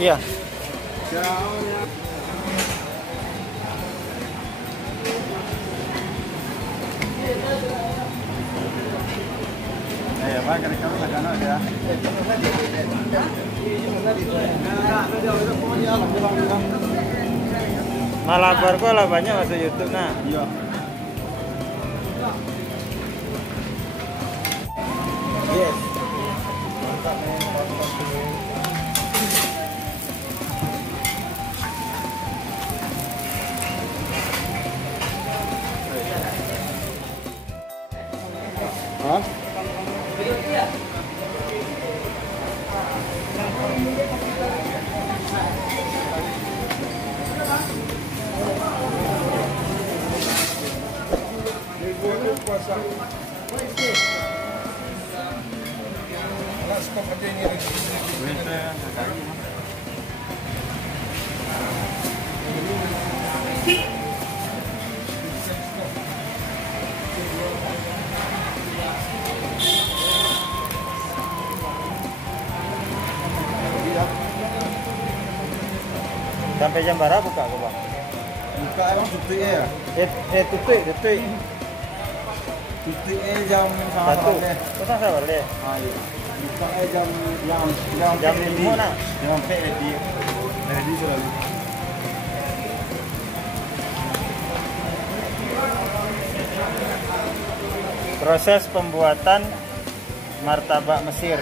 Iya. Ya, Pak, kira-kira sagana ya. Malabar kok lah banyak masuk YouTube nah. Iya. Yes. Hah? Sampai jam berapa buka kok, Bang? Buka emang tutup ya? Tutup. Tutup jam Satu. sama. Kok sama balik? Ayo. Buka jam Jam 5 nak. Jam ready. Ready selalu. Proses pembuatan martabak Mesir.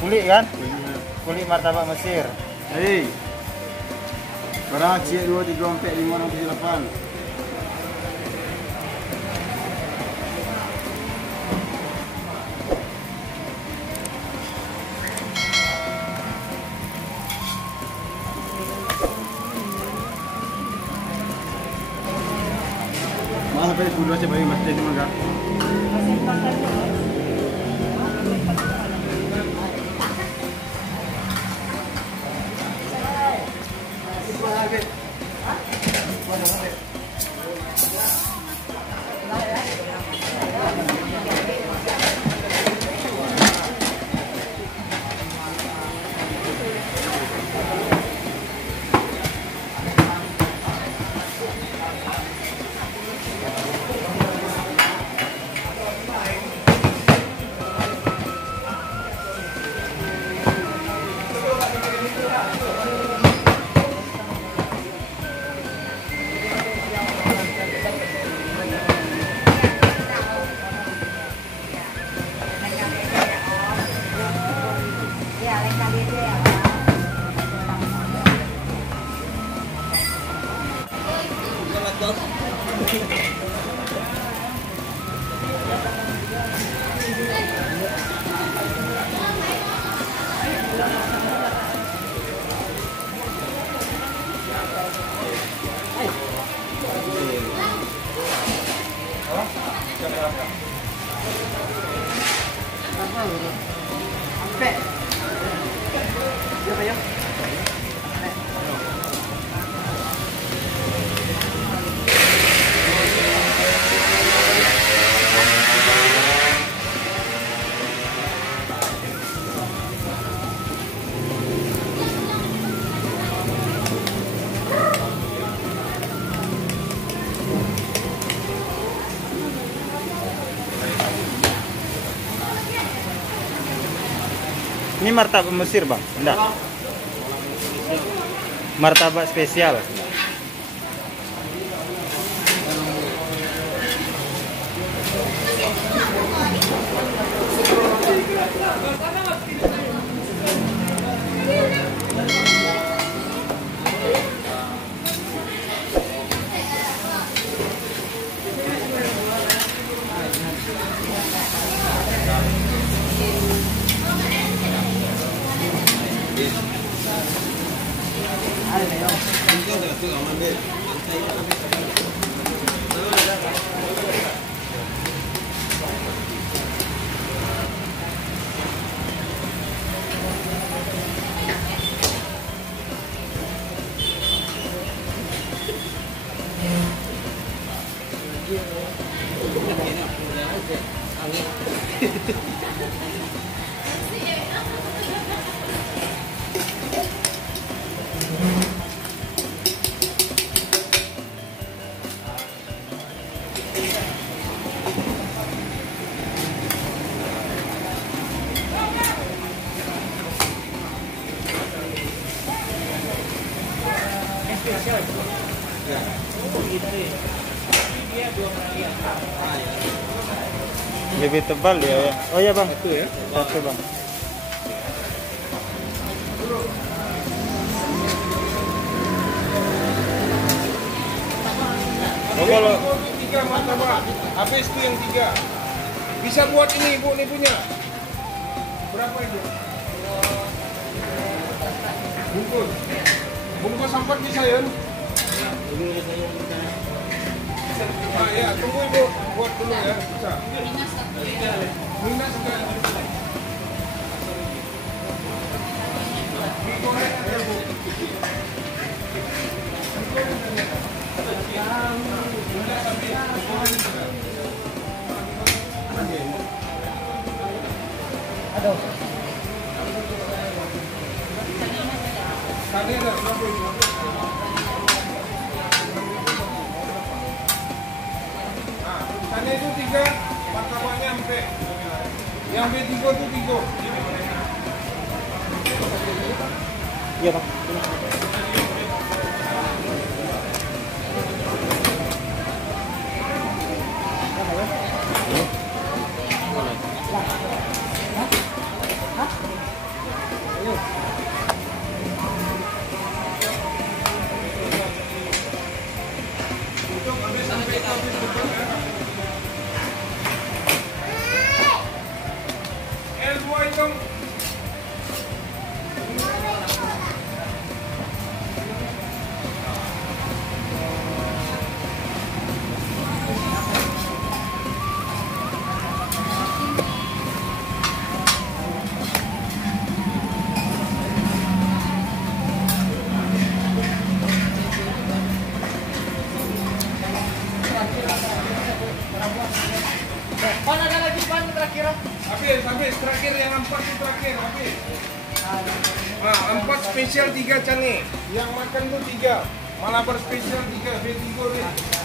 Kulit kan? Kulit martabak Mesir. Hei. Berapa cik 2 3 4 5 6 7 8. Mahal pe kudu aja bagi mas ini mangga. Ini martabak Mesir, Bang? Enggak. Martabak spesial. Lebih tebal ya. Oh ya bang. Itu ya. Satu bang. Oh kalau Ini 3 martabak. Habis itu yang 3. Bisa buat ini ibu, ini punya. Berapa itu? Bungkus. Bungkus 4 bisa ya? Ah ya, tunggu ibu. Buat dulu ya. Bisa. Minus enggak? Digoreng aja bu. Aduh. Tadi ada berapa itu? Nah, tadi itu 3, martabaknya sampai. Yang B3 itu 3. iya bang. L2 itu. Pan ada lagi pan terakhir. Habis terakhir yang 4 itu terakhir habis. Nah, 4 spesial 3 cane. Yang makan tuh 3. Malabar spesial 3 B3 nih.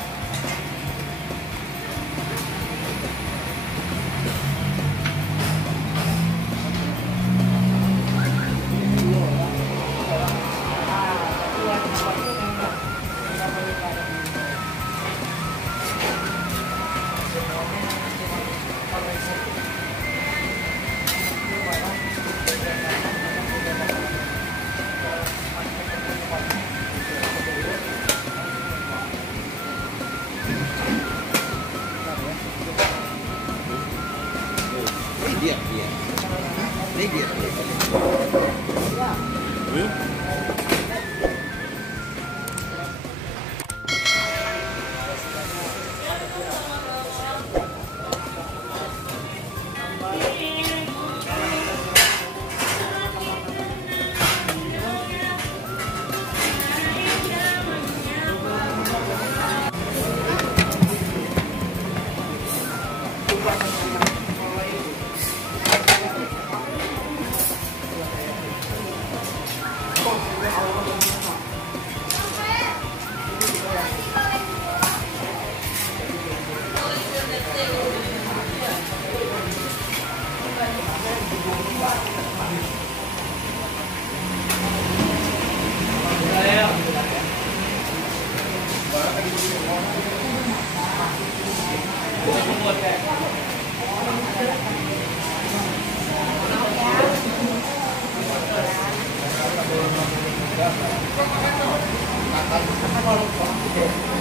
Apa